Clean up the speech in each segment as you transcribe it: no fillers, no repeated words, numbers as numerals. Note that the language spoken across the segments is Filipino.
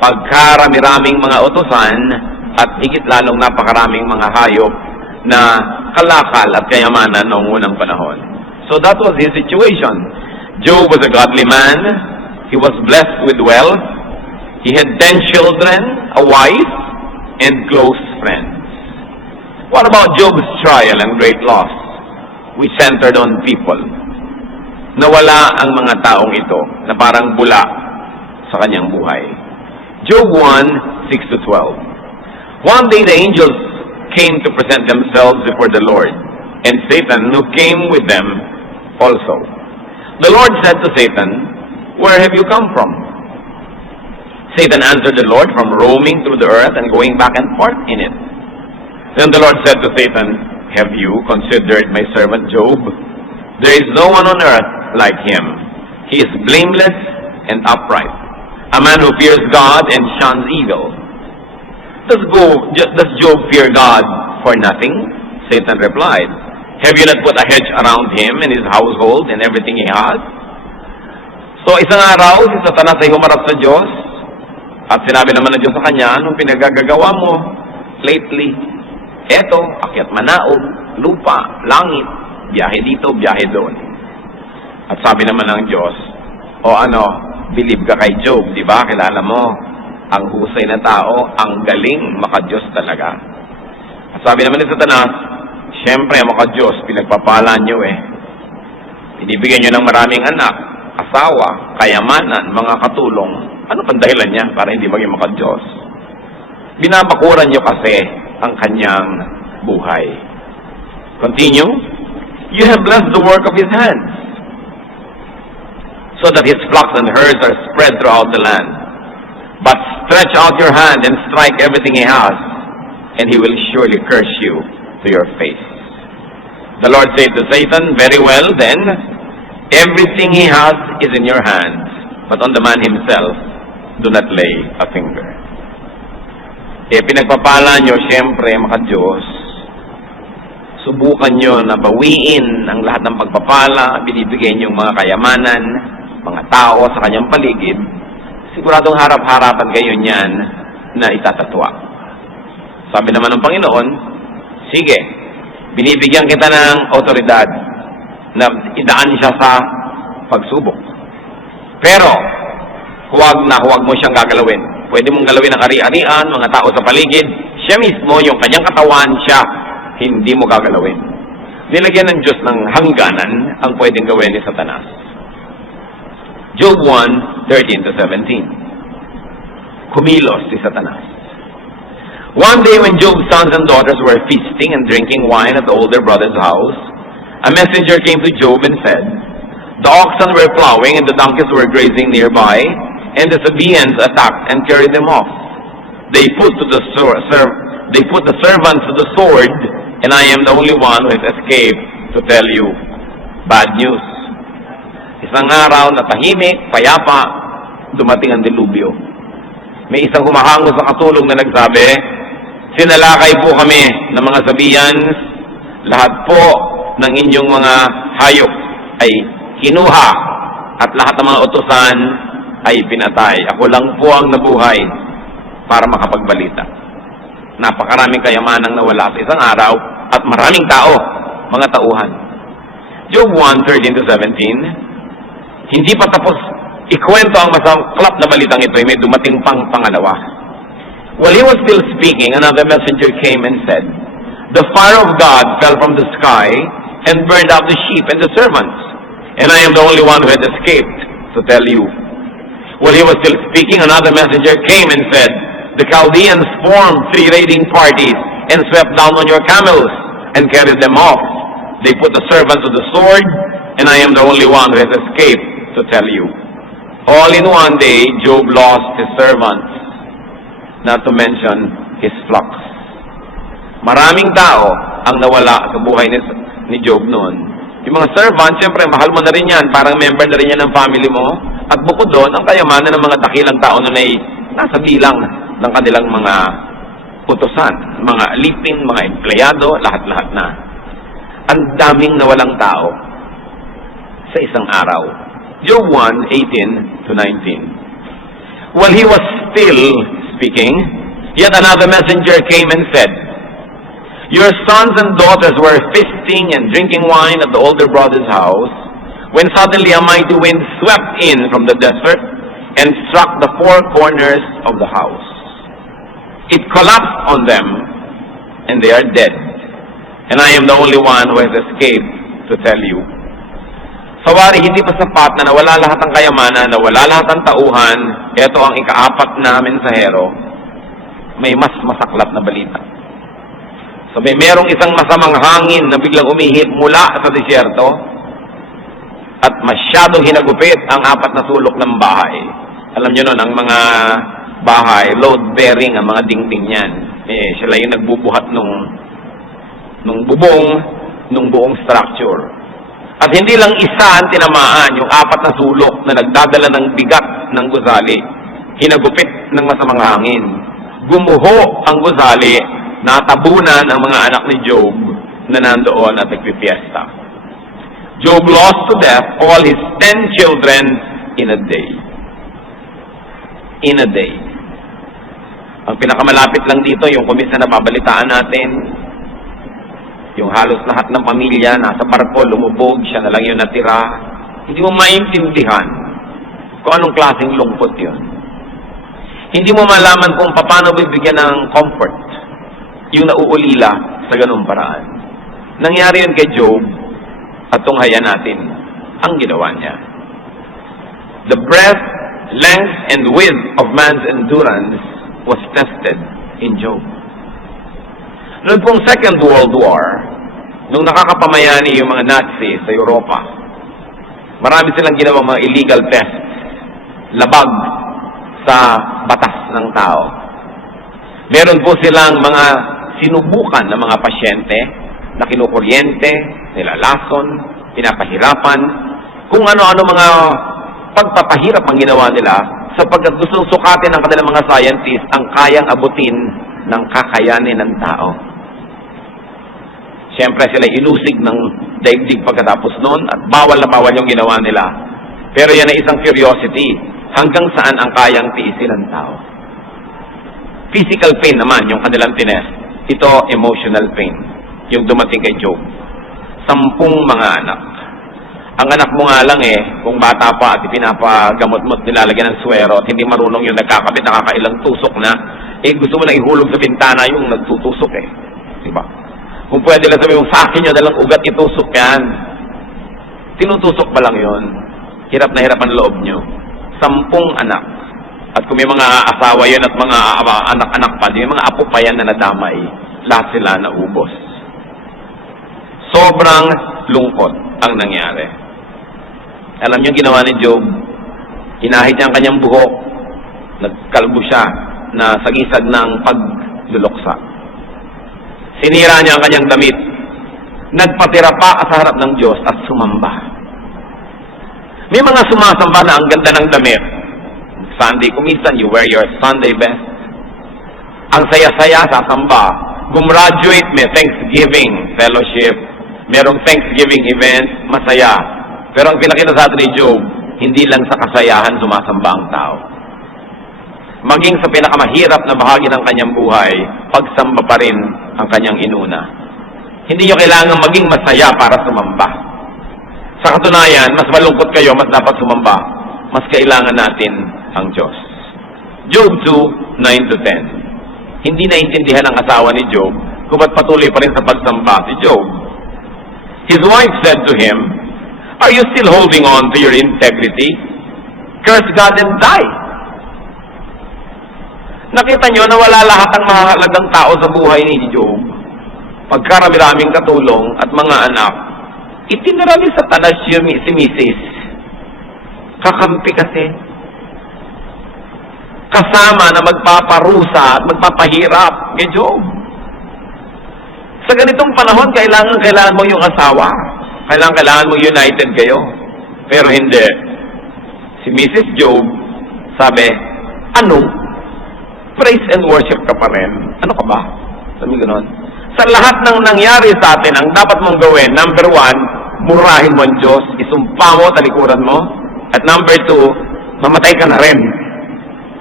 pagkarami-raming mga utusan, at higit lalong napakaraming mga hayop na kalakal at kayamanan noong unang panahon. So that was his situation. Job was a godly man. He was blessed with wealth. He had 10 children, a wife, and close friends. What about Job's trial and great loss, which centered on people? Nawala ang mga taong ito na parang bula sa kanyang buhay. Job 1, 6-12. One day the angels came to present themselves before the Lord, and Satan, who came with them also. The Lord said to Satan, "Where have you come from?" Satan answered the Lord, "From roaming through the earth and going back and forth in it." Then the Lord said to Satan, "Have you considered my servant Job? There is no one on earth like him. He is blameless and upright, a man who fears God and shuns evil." Does Job fear God for nothing? Satan replied, "Have you not put a hedge around him and his household and everything he has?" So isang araw, si Satanas ay humarap sa Diyos at sinabi naman ng Diyos sa kanya, "Anong pinagagagawa mo lately? Eto, akyat manaog, lupa, langit, biyahe dito, biyahe doon." At sabi naman ng Diyos, believe ka kay Job, di ba? Kilala mo, ang husay na tao, ang galing, maka-Diyos talaga. At sabi naman ni Satanas, siyempre, maka-Diyos, pinagpapalaan nyo eh. Binibigyan nyo ng maraming anak, asawa, kayamanan, mga katulong. Ano pang dahilan niya para hindi maging maka-Diyos? Binabakuran nyo kasi ang kanyang buhay. Continue. You have blessed the work of his hands, so that his flocks and herds are spread throughout the land. But stretch out your hand and strike everything he has, and he will surely curse you to your face. The Lord said to Satan, "Very well then, everything he has is in your hands, but on the man himself, do not lay a finger." Pinagpapala nyo, siyempre, maka-Diyos. Subukan nyo na bawiin ang lahat ng pagpapala, binibigay nyo mga kayamanan, mga tao sa kanyang paligid. Siguradong harap-harapan kayo niyan na itatatwa. Sabi naman ng Panginoon, sige, binibigyan kita ng otoridad na idaan siya sa pagsubok. Pero, huwag mo siyang gagalawin. Pwede mong galawin ang ari-arian, mga tao sa paligid. Siya mismo, yung kanyang katawan, siya, hindi mo gagalawin. Nilagyan ng Diyos ng hangganan ang pwedeng gawin ni Satanas. Job 1, 13-17. Kumilos si Satanas. One day when Job's sons and daughters were feasting and drinking wine at the older brother's house, a messenger came to Job and said, "The oxen were plowing and the donkeys were grazing nearby, and the Sabaeans attacked and carried them off. They put the servants to the sword, and I am the only one who has escaped to tell you bad news." Isang araw na tahimik, payapa, dumating ang dilubyo. May isang humahango sa katulong na nagsabi, "Sinalakay po kami ng mga Sabaeans. Lahat po ng inyong mga hayop ay kinuha at lahat ng mga utusan ay pinatay. Ako lang po ang nabuhay para makapagbalita." Napakaraming kayamanang nawala sa isang araw at maraming tao, mga tauhan. Job 1, 13-17. Hindi pa tapos ikwento ang masaklap na balitang ito, may dumating pang pangalawa. While he was still speaking, another messenger came and said, "The fire of God fell from the sky and burned up the sheep and the servants, and I am the only one who had escaped to tell you." While he was still speaking, another messenger came and said, "The Chaldeans formed 3 raiding parties and swept down on your camels and carried them off. They put the servants to the sword, and I am the only one who has escaped to tell you." All in one day, Job lost his servants, not to mention his flocks. Maraming tao ang nawala sa buhay ni Job noon. Yung mga servants, siyempre, mahal mo na rin yan, parang member na rin yan ng family mo. At bukod doon, ang kayamanan ng mga dakilang tao noon ay nasa bilang ng kanilang mga utosan, mga alipin, mga empleyado, lahat-lahat na. Ang daming nawalang tao sa isang araw. Job 1, 18-19. While he was still speaking, yet another messenger came and said, "Your sons and daughters were feasting and drinking wine at the older brother's house, when suddenly a mighty wind swept in from the desert and struck the four corners of the house. It collapsed on them, and they are dead. And I am the only one who has escaped to tell you." Sawari, hindi pa sapat na nawala lahat ng kayamanan, nawala lahat ng tauhan, ito ang ikaapat na mensahero, may mas masaklap na balita. So merong isang masamang hangin na biglang umihip mula sa disyerto at masyadong hinagupit ang apat na sulok ng bahay. Alam nyo nun, ang mga bahay, load-bearing ang mga dingding niyan. Sila yung nagbubuhat nung bubong, nung buong structure. At hindi lang isa ang tinamaan, yung apat na sulok na nagdadala ng bigat ng gusali, hinagupit ng masamang hangin. Gumuho ang gusali, natabunan ang mga anak ni Job na nandoon at nagpipiesta. Job lost to death all his 10 children in a day. In a day. Ang pinakamalapit lang dito, yung kumisa na babalitaan natin, yung halos lahat ng pamilya nasa barko, lumubog, siya na lang yung natira. Hindi mo maintindihan kung anong klaseng lungkot yun. Hindi mo malaman kung paano bibigyan ng comfort yung nauulila sa ganung paraan. Nangyari yun kay Job at tunghayan natin ang ginawa niya. The breadth, length, and width of man's endurance was tested in Job. Noong pong Second World War, nung nakakapamayani yung mga Nazi sa Europa, marami silang ginawang mga illegal tests, labag sa batas ng tao. Meron po silang mga sinubukan ng mga pasyente na kinukuryente, nilalason, pinapahirapan, kung ano-ano mga pagpapahirap ang ginawa nila sapagkat gustong sukatin ng kanilang mga scientists ang kayang abutin ng kakayanin ng tao. Siyempre sila inusig ng daigdig pagkatapos noon at bawal na bawal yung ginawa nila. Pero yan ay isang curiosity. Hanggang saan ang kayang tiisin ng tao? Physical pain naman yung kanilang tinest. Ito, emotional pain. Yung dumating kay Job. 10 mga anak. Ang anak mo nga lang kung bata pa at ipinapagamot-mot nilalagyan ng swero at hindi marunong yung nagkakabit, nakakailang tusok na, gusto mo lang ihulog sa bintana yung nagtutusok Diba? Kung pwede lang sabihin mo, sa akin yun, dalang ugat itusok yan. Tinutusok pa lang yun. Hirap na hirap ang loob nyo. 10 anak. At kung may mga asawa yun at mga anak-anak pa, may mga apo pa yan na nadamay. Lahat sila naubos. Sobrang lungkot ang nangyari. Alam niyo ginawa ni Job? Hinahid niya ang kanyang buhok. Nagkalbo siya na sagisag ng pagluluksa. Sinira niya ang kanyang damit. Nagpatira pa sa harap ng Diyos at sumamba. May mga sumasamba na ang ganda ng damit. Sunday, kumisan, you wear your Sunday best. Ang saya-saya sa samba. Gumraduate, may Thanksgiving fellowship. Merong Thanksgiving event, masaya. Pero ang pinakita sa atin ni Job, hindi lang sa kasayahan sumasamba ang tao. Maging sa pinakamahirap na bahagi ng kanyang buhay, pagsamba pa rin ang kanyang inuna. Hindi nyo kailangan maging masaya para sumamba. Sa katunayan, mas malungkot kayo, mas dapat sumamba. Mas kailangan natin ang Diyos. Job 2, 9-10. Hindi naintindihan ang asawa ni Job kung ba't patuloy pa rin sa pagsamba si Job. His wife said to him, "Are you still holding on to your integrity? Curse God and die." Nakita nyo na wala lahat ng mahalagang tao sa buhay ni Job. Pagkarami-raming katulong at mga anak, itinara ni Satanas si Mrs. Kakampi kasi. Kasama na magpaparusa at magpapahirap kay Job. Sa ganitong panahon, kailangan mo yung asawa. Kailangan mo united kayo. Pero hindi. Si Mrs. Job, sabi, ano? Praise and worship ka pa rin. Ano ka ba? Sabi gano'n. Sa lahat ng nangyari sa atin, ang dapat mong gawin, number 1, murahin mo ang Diyos, isumpa mo, talikuran mo. At number 2, mamatay ka na rin.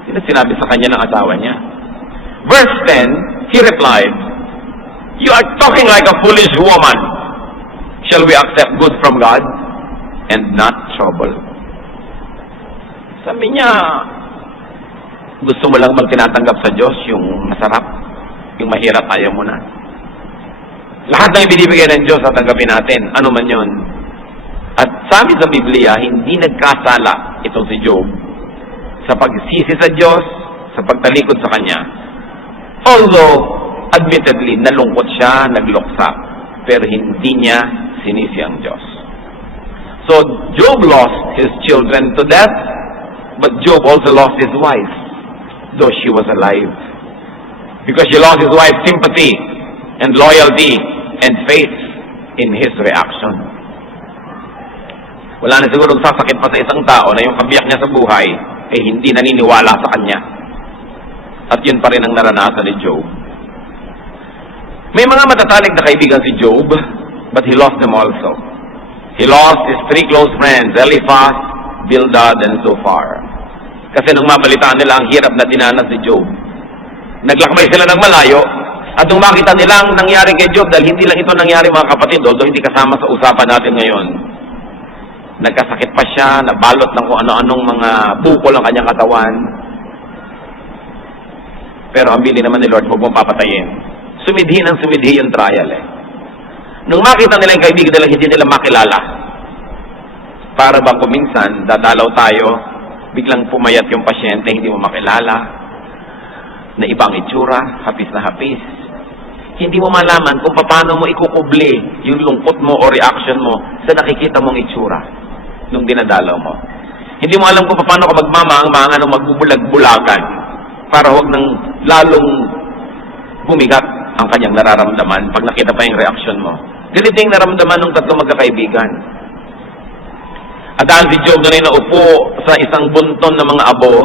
Yun ang sinabi sa kanya ng asawa niya. Verse 10, he replied, "You are talking like a foolish woman. Shall we accept good from God and not trouble?" Sabi niya, gusto mo lang magtinatanggap sa Diyos yung masarap, yung mahirap ayaw mo na. Lahat ng ibinibigay ng Diyos tatanggapin natin, ano man yun. At sabi sa Biblia, hindi nagkasala itong si Job sa pagsisi sa Diyos, sa pagtalikod sa Kanya. Although, admittedly, nalungkot siya, nagluksa, pero hindi niya sinisi ang Diyos. So, Job lost his children to death, but Job also lost his wife, though she was alive. Because she lost his wife's sympathy and loyalty and faith in his reaction. Wala na siguro sasakit pa sa isang tao na yung kabiyak niya sa buhay ay hindi naniniwala sa kanya. At yun pa rin ang naranasan ni Job. May mga matatalig na kaibigan si Job, but he lost them also. He lost his three close friends, Eliphaz, Bildad, and Zophar. Kasi nung mabalitaan nila ang hirap na dinanas ni Job, naglakbay sila ng malayo, at nung makita nila ang nangyari kay Job, dahil hindi lang ito nangyari mga kapatid, although hindi kasama sa usapan natin ngayon, nagkasakit pa siya, nabalot ng kung ano-anong mga bukol ang kanyang katawan. Pero ang bili naman ni Lord, huwag mong papatayin. Sumidhi ng sumidhi yung trial eh. Nung makita nila yung kaibigan nila, hindi nila makilala. Para bang kuminsan, dadalaw tayo, biglang pumayat yung pasyente, hindi mo makilala, na ibang itsura, hapis na hapis. Hindi mo malaman kung paano mo ikukubli yung lungkot mo o reaction mo sa nakikita mong itsura nung dinadalaw mo. Hindi mo alam kung paano ka magmamahang-mahangan o magbubulag-bulagan para huwag nang lalong bumigat ang kanyang nararamdaman pag nakita pa yung reaction mo. Ganito yung naramdaman ng tatlong magkakaibigan. At dahil si Job na rin naupo sa isang bunton ng mga abo,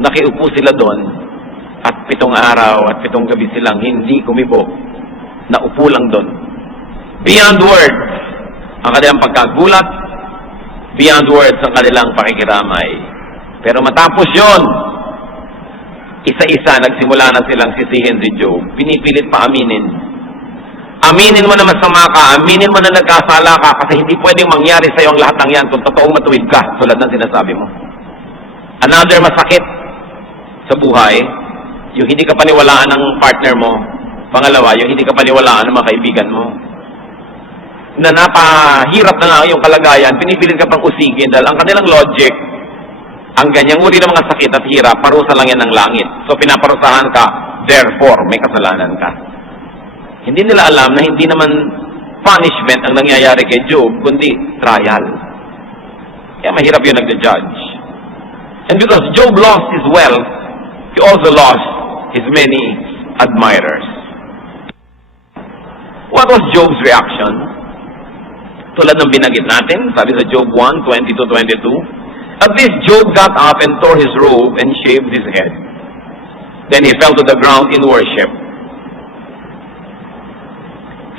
nakiupo sila doon at 7 araw at 7 gabi silang hindi kumibo. Naupo lang doon. Beyond words, ang kanilang pagkagulat, beyond words ang kanilang pakikiramay. Pero matapos yon, isa-isa nagsimula na silang sisihin si Job. Pinipilit pa aminin. Aminin mo na masama ka, aminin mo na nagkasala ka, kasi hindi pwedeng mangyari sa iyo ang lahat ng yan kung totoong matuwid ka, tulad ng sinasabi mo. Another masakit sa buhay, yung hindi ka paniwalaan ng partner mo. Pangalawa, yung hindi ka paniwalaan ng mga kaibigan mo. Na napahirap na nga yung kalagayan, pinipilit ka pang usigin dahil ang kanilang logic, ang ganyang uri ng mga sakit at hirap, parusa lang yan ng langit. So pinaparusahan ka, therefore may kasalanan ka. Hindi nila alam na hindi naman punishment ang nangyayari kay Job, kundi trial. Kaya mahirap yun nagja-judge. And because Job lost his wealth, he also lost his many admirers. What was Job's reaction? Tulad ng binanggit natin, sabi sa Job 1:20-22, at this Job got up and tore his robe and shaved his head. Then he fell to the ground in worship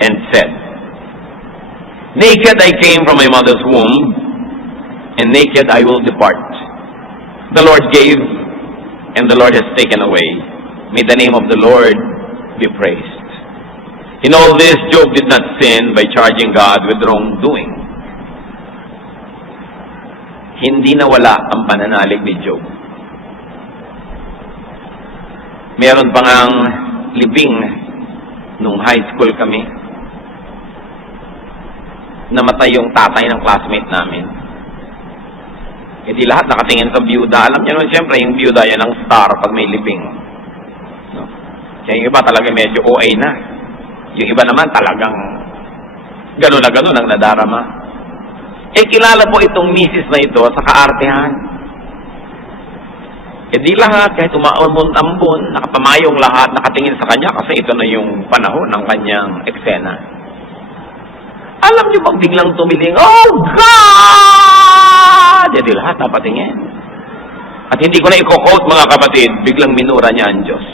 and said, "Naked I came from my mother's womb, and naked I will depart. The Lord gave, and the Lord has taken away. May the name of the Lord be praised." In all this, Job did not sin by charging God with wrongdoing. Hindi nawala ang pananalig ni Job. Meron pa ngang libing nung high school kami. Namatay yung tatay ng classmate namin. Hindi lahat nakatingin sa byuda. Alam niyo naman, siyempre, yung byuda yan ang star pag may libing. No? Kaya yung iba talaga medyo OA na. Yung iba naman talagang gano'n na gano'n ang nadarama. Eh, kilala po itong misis na ito sa kaartehan. Eh, di lahat, kahit umaambon, nakapamayong lahat, nakatingin sa kanya kasi ito na yung panahon ng kanyang eksena. Alam niyo bang biglang tumiling, "Oh God!" Di lahat napatingin. At hindi ko na i-quote mga kapatid, biglang minura niya ang Diyos.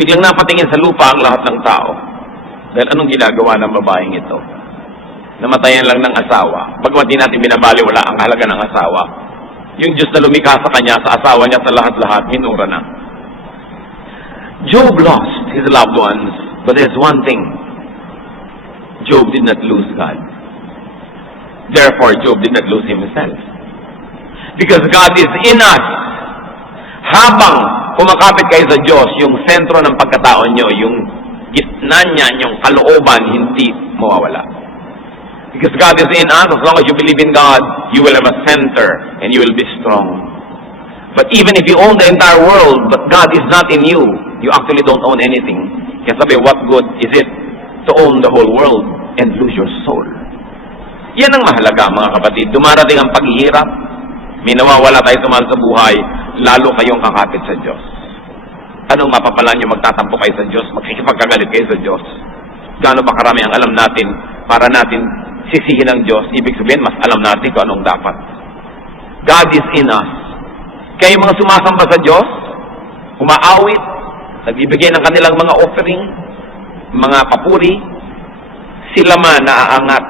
Biglang napatingin sa lupa ang lahat ng tao. Dahil anong ginagawa ng babaeng ito? Namatayan lang ng asawa. Bagmat di natin binabaliwala ang halaga ng asawa. Yung Diyos na lumikha sa kanya, sa asawa niya, sa lahat-lahat, minura na. Job lost his loved ones, but there's one thing. Job did not lose God. Therefore, Job did not lose himself. Because God is in us. Habang kumakapit kayo sa Diyos, yung sentro ng pagkatao nyo, yung gitna niya, yung kalooban, hindi mawawala. Because God is in us, as long as you believe in God, you will have a center and you will be strong. But even if you own the entire world, but God is not in you, you actually don't own anything. Kaya sabi, what good is it to own the whole world and lose your soul? Yan ang mahalaga, mga kapatid. Dumarating ang paghihirap, may nawawala tayo sa mahal sa buhay, lalo kayong kakapit sa Diyos. Anong mapapala niyo? Magtatampo kayo sa Diyos, magkikipagkagalit kayo sa Diyos. Gaano ba karami ang alam natin para natin sisihin ang Diyos? Ibig sabihin, mas alam natin kung anong dapat. God is in us. Kaya yung mga sumasamba sa Diyos, umaawit, nagbibigay ng kanilang mga offering, mga papuri, sila man naaangat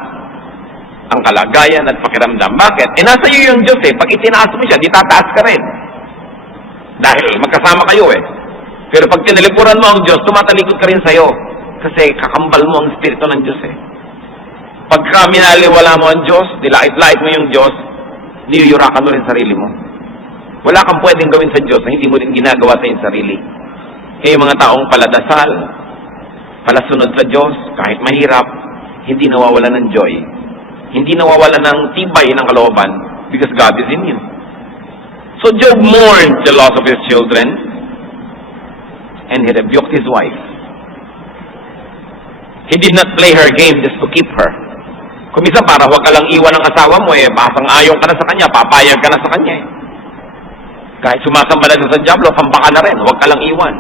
ang kalagayan at pakiramdam. Bakit? Nasa iyo yung Diyos eh. Pag itinaas mo siya, di tataas ka rin. Dahil magkasama kayo eh. Pero pag tinalipuran mo ang Diyos, tumatalikod ka rin sa'yo. Kasi kakambal mo ang Espiritu ng Diyos eh. Pagka minaliwala mo ang Diyos, nilait-lait mo yung Diyos, niyuyurakan mo rin sarili mo. Wala kang pwedeng gawin sa Diyos na hindi mo rin ginagawa sa iyong sarili. Kaya yung mga taong paladasal, palasunod sa Diyos, kahit mahirap, hindi nawawala ng joy. Hindi nawawala ng tibay ng kalooban because God is in you. So Job mourned the loss of his children and he rebuked his wife. He did not play her game just to keep her. Kung minsan para huwag ka lang iwan ng asawa mo eh, basang ayaw ka na sa kanya, papayag ka na sa kanya eh. Kahit sumasamba na sa Diablo, pambaka na rin, huwag ka lang iwan.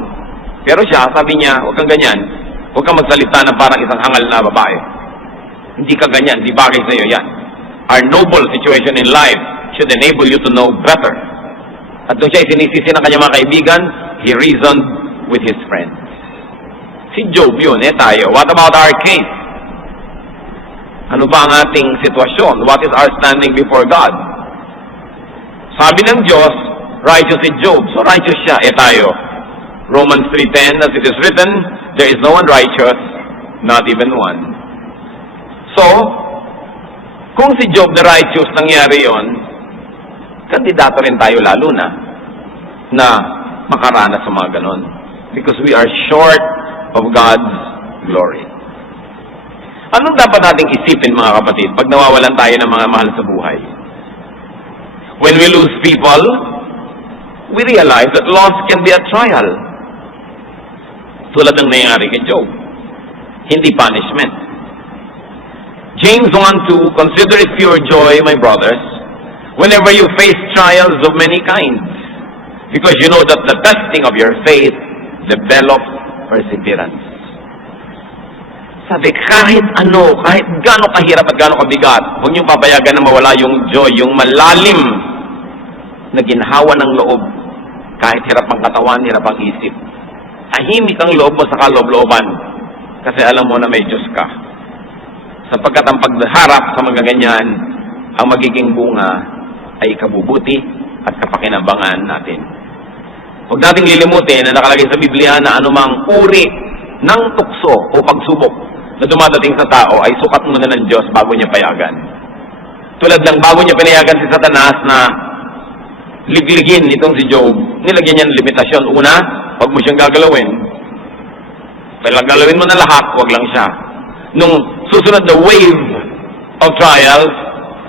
Pero siya, sabi niya, huwag kang ganyan, huwag kang magsalita na parang isang hangal na babae. Hindi ka ganyan, di bagay sa'yo yan. Our noble situation in life should enable you to know better. At doon siya isinisisi ng kanyang mga kaibigan, he reasoned with his friends. Si Job yun, tayo. What about our case? Ano ba ang ating sitwasyon? What is our standing before God? Sabi ng Diyos, righteous si Job. So righteous siya, tayo. Romans 3:10, as it is written, there is no one righteous, not even one. So, kung si Job na righteous nangyari yon, kandidato rin tayo lalo na makaranas sa mga ganon. Because we are short of God's glory. Anong dapat nating isipin, mga kapatid, pag nawawalan tayo ng mga mahal sa buhay? When we lose people, we realize that loss can be a trial. Tulad ng nangyari kay Job. Hindi punishment. James 1:2, consider it pure joy, my brothers, whenever you face trials of many kinds, because you know that the testing of your faith develops perseverance. Sabi, kahit gaano kahirap at gaano kabigat, huwag niyong papayagan na mawala yung joy, yung malalim na ginhawa ng loob. Kahit hirap ang katawan, hirap ang isip. Tahimik ang loob mo sa kaloob-looban. Kasi alam mo na may Diyos ka. Sapagkat ang pagharap sa mga ganyan, ang magiging bunga ay kabubuti at kapakinabangan natin. Huwag nating lilimutin na nakalagay sa Biblia na anumang uri ng tukso o pagsubok na dumadating sa tao ay sukat muna ng Diyos bago niya payagan. Tulad ng bago niya pinayagan si Satanas na ligligin itong si Job, nilagyan niya ng limitasyon. Una, huwag mo siyang gagalawin. Pero galawin mo na lahat, huwag lang siya. Nung susunod na wave of trials,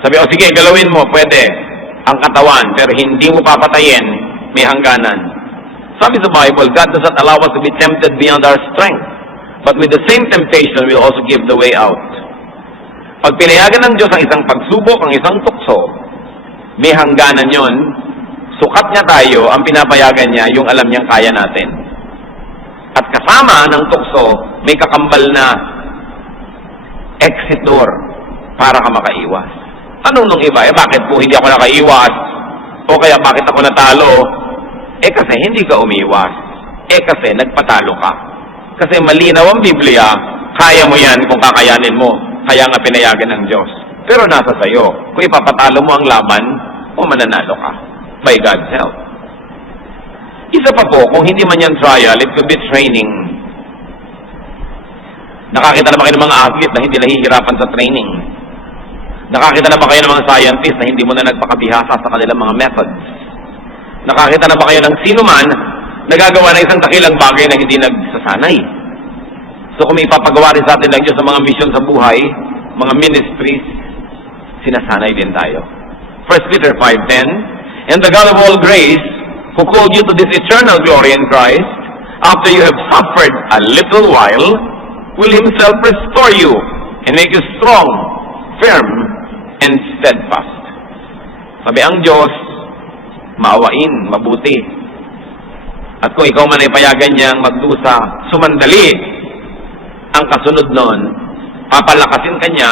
sabi, sige, galawin mo, pwede, ang katawan, pero hindi mo papatayin, may hangganan. Sabi sa Bible, God does not allow us to be tempted beyond our strength. But with the same temptation, will also give the way out. Pag pinayagan ng Diyos ang isang pagsubok, ang isang tukso, may hangganan yon. Sukat niya tayo, ang pinapayagan niya, yung alam niyang kaya natin. At kasama ng tukso, may kakambal na exit door para ka makaiwas. Anong nung iba? Bakit po hindi ako nakaiwas? O kaya bakit ako natalo? Kasi hindi ka umiwas. Kasi nagpatalo ka. Kasi malinaw ang Biblia, kaya mo yan kung kakayanin mo. Kaya nga pinayagan ng Diyos. Pero nasa sayo, kung ipapatalo mo ang laban, o mananalo ka. by God's help. Isa pa po, kung hindi man yan trial, it could be training. Nakakita na ba kayo ng mga athlete na hindi nahihirapan sa training? Nakakita na ba kayo ng mga scientist na hindi mo na nagpakabihasa sa kanilang mga methods? Nakakita na ba kayo ng sino man nagagawa ng isang dakilang bagay na hindi nagsasanay? So kung may ipapagawa rin sa atin ng Diyos sa mga misyon sa buhay, mga ministries, sinasanay din tayo. 1 Peter 5:10, "And the God of all grace, who called you to this eternal glory in Christ, after you have suffered a little while, will Himself restore you and make you strong, firm, and steadfast." Sabi ang Diyos, maawain, mabuti. At kung ikaw man ay payagan niyang magdusa, sumandali, ang kasunod nun, papalakasin ka niya,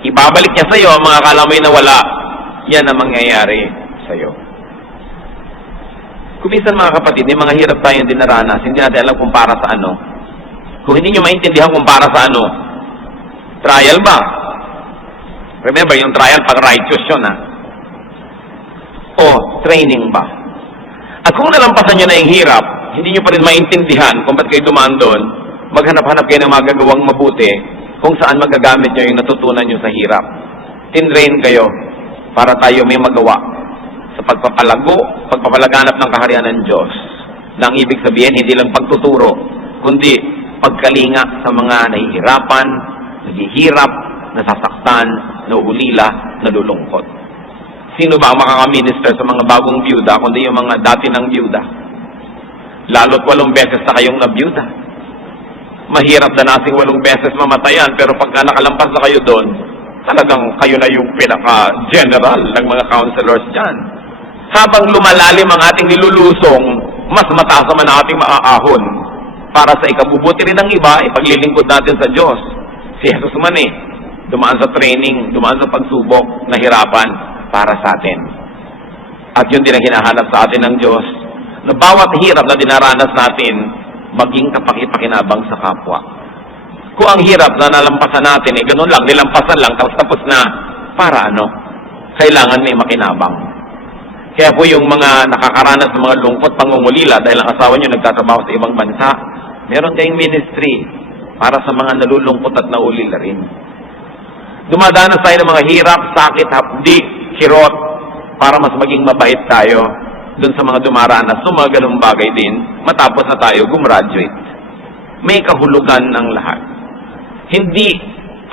ibabalik niya sa iyo ang mga akala mo'y nawala. Yan ang mangyayari sa iyo. Kung minsan mga kapatid, may mga hirap tayong dinaranas, hindi natin alam kung para sa ano. Kung hindi nyo maintindihan kung para sa ano, trial ba? Remember, yung trial pag righteous yun, ha? O training ba? At kung nalampasan nyo na yung hirap, hindi nyo pa rin maintindihan kung ba't kayo dumaan doon, maghanap-hanap kayo ng magagawang mabuti kung saan magagamit nyo yung natutunan nyo sa hirap. Tinrain kayo para tayo may magawa sa pagpapalago, pagpapalaganap ng kaharian ng Diyos. Nang ibig sabihin, hindi lang pagtuturo, kundi pagkalinga sa mga nahihirapan, naghihirap, nasasaktan, nauulila, nalulungkot. Sino ba ang makakaminister sa mga bagong byuda, kundi yung mga dati ng byuda? Lalo't 8 beses na kayong nabiyuda. Mahirap na nasing 8 beses mamatayan, pero pagka nakalampas na kayo doon, talagang kayo na yung pinaka-general ng mga counselors dyan. Habang lumalalim ang ating nilulusong, mas mataas naman ang ating maaahon. Para sa ikabubuti rin ng iba, ipaglilingkod natin sa Diyos. Si Jesus man dumaan sa training, dumaan sa pagsubok, nahirapan para sa atin. At yun din ang hinahanap sa atin ng Diyos, na bawat hirap na dinaranas natin, maging kapakipakinabang sa kapwa. Kung ang hirap na nalampasan natin, ganun lang, nilampasan lang, tapos na, para ano? Kailangan may makinabang. Kaya po yung mga nakakaranas ng mga lungkot, pangungulila, dahil ang asawa nyo nagtatrabaho sa ibang bansa, meron kayong ministry para sa mga nalulungkot at naulila rin. Dumadanas tayo ng mga hirap, sakit, hapdi, kirot, para mas maging mabait tayo dun sa mga dumaranas, so mga ganung bagay din, matapos na tayo gumraduate. May kahulugan ng lahat. Hindi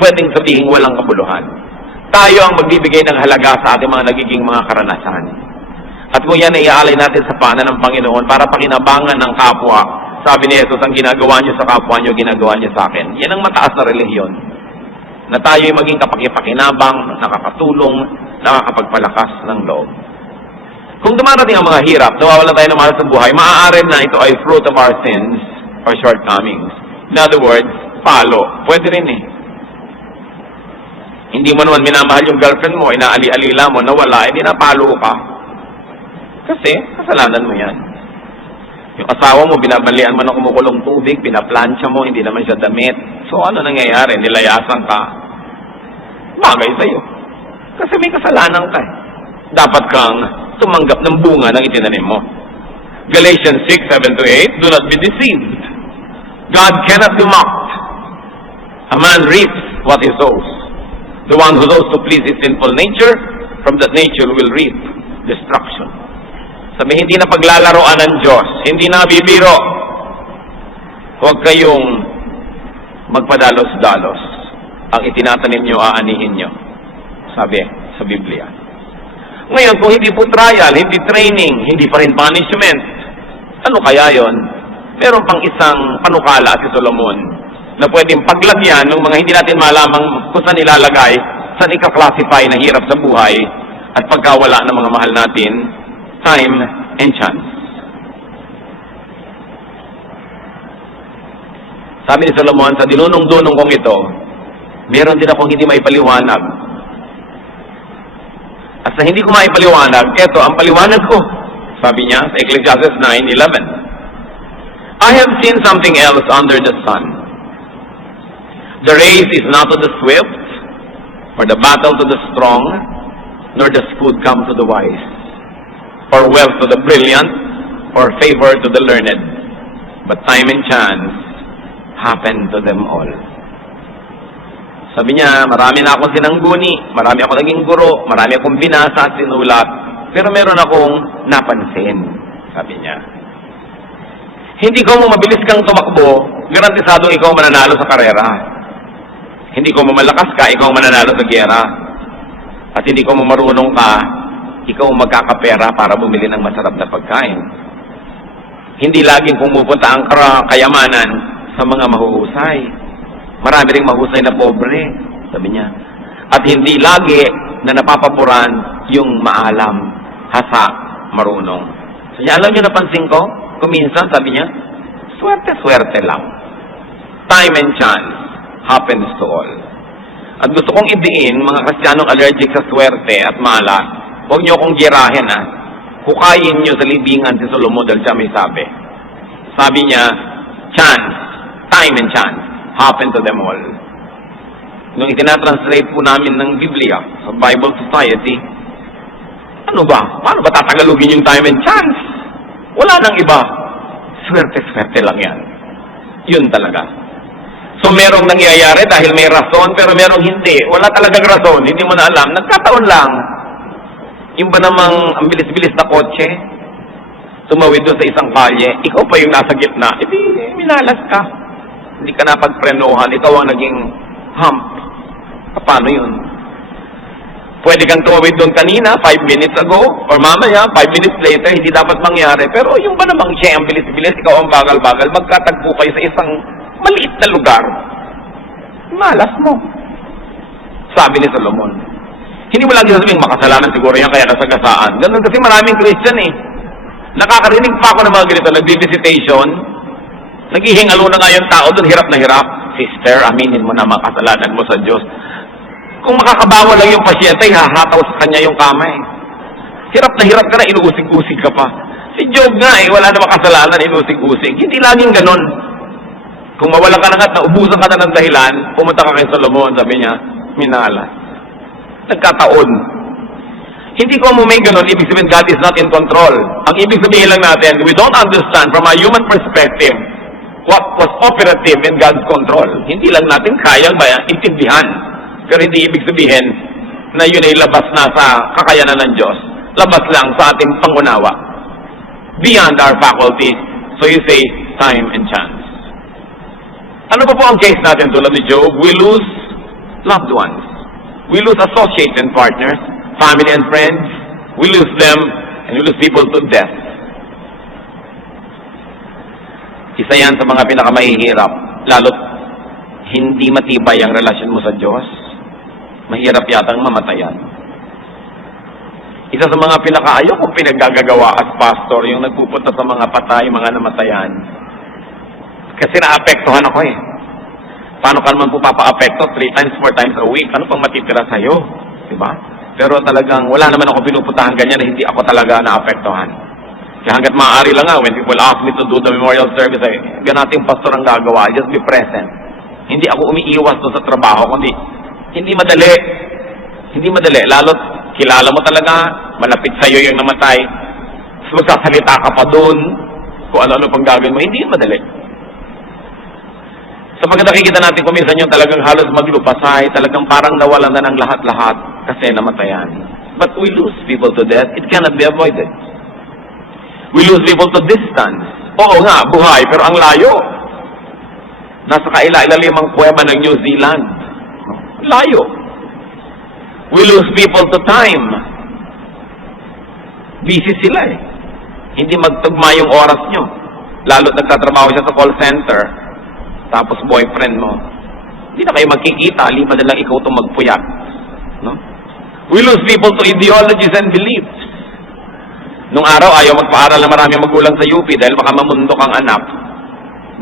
pwedeng sabihin walang kabuluhan. Tayo ang magbibigay ng halaga sa ating mga nagiging mga karanasan. At kung yan ay iaalay natin sa paanan ng Panginoon para pakinabangan ng kapwa, sabi ni Jesus, ang ginagawa niyo sa kapwa niyo, ginagawa niyo sa akin. Yan ang mataas na relihiyon. Na tayo ay maging kapakipakinabang, nakakatulong, nakakapagpalakas ng loob. Kung dumarating ang mga hirap, nawawala tayo ng mahal sa buhay, maaari na ito ay fruit of our sins or shortcomings. In other words, palo. Pwede rin Hindi mo naman minamahal yung girlfriend mo, inaali-alila mo, nawala, hindi na palo ka. Kasi, kasalanan mo yan. Yung asawa mo, binabalian mo ng kumukulong tubig, pinaplansya mo, hindi naman siya damit. So, ano nangyayari? Nilayasan ka. Bagay sa'yo. Kasi may kasalanan ka. Dapat kang tumanggap ng bunga ng itinanim mo. Galatians 6:7-8, do not be deceived. God cannot be mocked. A man reaps what he sows. The one who sows to please his sinful nature, from that nature will reap destruction. Sabi, hindi na paglalaroan ng Diyos, hindi na bibiro. Huwag kayong magpadalos-dalos. Ang itinatanim nyo, aanihin nyo. Sabi sa Biblia. Ngayon, kung hindi po trial, hindi training, hindi pa rin punishment, ano kaya yon? Meron pang isang panukala si Solomon na pwedeng paglagyan ng mga hindi natin malamang kung saan ilalagay, saan ika-classify na hirap sa buhay at pagkawala ng mga mahal natin, time and chance. Sabi ni Solomon, sa dinunong-dunong kong ito, meron din akong hindi maipaliwanag. At sa hindi ko maipaliwanag, eto ang paliwanag ko. Sabi niya sa Ecclesiastes 9:11. I have seen something else under the sun. The race is not to the swift, or the battle to the strong, nor the food come to the wise. or wealth to the brilliant, or favor to the learned. But time and chance happen to them all. Sabi niya, marami na akong sinangguni, marami akong naging guro, marami akong binasa at sinulat, pero meron akong napansin, sabi niya. Hindi ko mo mabilis kang tumakbo, garantisado ikaw mananalo sa karera. Hindi ko mo malakas ka, ikaw mananalo sa giyera. At hindi ko mo marunong ka, ikaw magkakapera para bumili ng masarap na pagkain. Hindi laging pumupunta ang kayamanan sa mga mahuhusay. Marami ring mahusay na pobre, sabi niya. At hindi lagi na napapaboran yung maalam, hasa, marunong. So, alam niyo, napansin ko, kuminsan, sabi niya, swerte-swerte lang. Time and chance happens to all. At gusto kong idiin, mga Kristiyanong allergic sa swerte at malas, huwag niyo akong girahin, ha. Hukayin niyo sa libingan si Solomon dahil siya may sabi. Sabi niya, chance, time and chance happen to them all. Nung itinatranslate po namin ng Biblia sa Bible Society, ano ba? Paano ba tatagalogin yung time and chance? Wala nang iba. Swerte-swerte lang yan. Yun talaga. So merong nangyayari dahil may rason, pero merong hindi. Wala talagang rason, hindi mo na alam. Nagkataon lang. Yung ba namang ang bilis-bilis na kotse, tumawid doon sa isang kalye, ikaw pa yung nasa gitna, edi minalas ka. Hindi ka napagprenohan, ikaw ang naging hump. Paano yun? Pwede kang tumawid doon kanina, 5 minutes ago, or mamaya, 5 minutes later, hindi dapat mangyari. Pero yung ba namang siya ang bilis-bilis, ikaw ang bagal-bagal, magkatagpo kayo sa isang maliit na lugar. Malas mo. Sabi ni Solomon. Hindi mo lagi sabihin, makasalanan siguro yan kaya nasagasaan. Ganun kasi maraming Christian eh. Nakakarinig pa ako ng mga ganito, nag-visitation, naghihingalo na nga yung tao doon, hirap na hirap. Sister, aminin mo na makasalanan mo sa Diyos. Kung makakabawa lang yung pasyente, hahataw sa kanya yung kamay. Hirap na hirap ka na, inuusig-usig ka pa. Si Job nga eh, wala na makasalanan, inuusig-usig. Hindi laging ganon. Kung mawala ka na nga, naubusan ka na ng dahilan, pumunta ka kay Solomon, sabi niya, minalas. Nagkataon. Hindi ko mo may ganon, ibig sabihin God is not in control. Ang ibig sabihin lang natin, we don't understand from a human perspective what was operative in God's control. Hindi lang natin kayang intindihan. Pero hindi ibig sabihin na yun ay labas na sa kakayanan ng Diyos. Labas lang sa ating pangunawa. Beyond our faculties. So you say, time and chance. Ano pa po ang case natin tulad ni Job? We lose loved ones. We lose associates and partners, family and friends. We lose them, and we lose people to death. Isa yan sa mga pinakamahihirap. Lalo't hindi matibay ang relasyon mo sa Diyos. Mahirap yatang mamatayan. Isa sa mga pinakaayaw kong pinaggagawa as pastor, yung nagpupunta sa mga patay, mga namatayan. Kasi naapektuhan ako eh. Paano ka naman po papa-apekto? 3 times, 4 times a week. Ano pang matitira sa'yo? Diba? Pero talagang wala naman ako pinupuntahan ganyan na hindi ako talaga naapektuhan. Kaya hanggat maaari lang nga, when people ask me to do the memorial service, ganating pastor ang gagawa, just be present. Hindi ako umiiwas doon sa trabaho, kundi hindi madali. Hindi madali. Lalo't kilala mo talaga, malapit sa'yo yung namatay. So magsasalita ka pa doon, kung ano-ano pang gagawin mo, hindi madali. So pag nakikita natin kuminsan yung talagang halos maglupasay, talagang parang nawalan na ng lahat-lahat kasi namatayan. But we lose people to death. It cannot be avoided. We lose people to distance. Oo nga, buhay, pero ang layo. Nasa kaila-ilalimang kuweba ng New Zealand. Layo. We lose people to time. Busy sila eh. Hindi magtugma yung oras nyo. Lalo't nagtatrabaho siya sa call center, tapos boyfriend mo. Hindi na kayo magkikita, lima na lang ikaw itong magpuyat. No? We lose people to ideologies and beliefs. Nung araw, ayaw magpaaral na marami magulang sa UP dahil baka mamundok ang anak.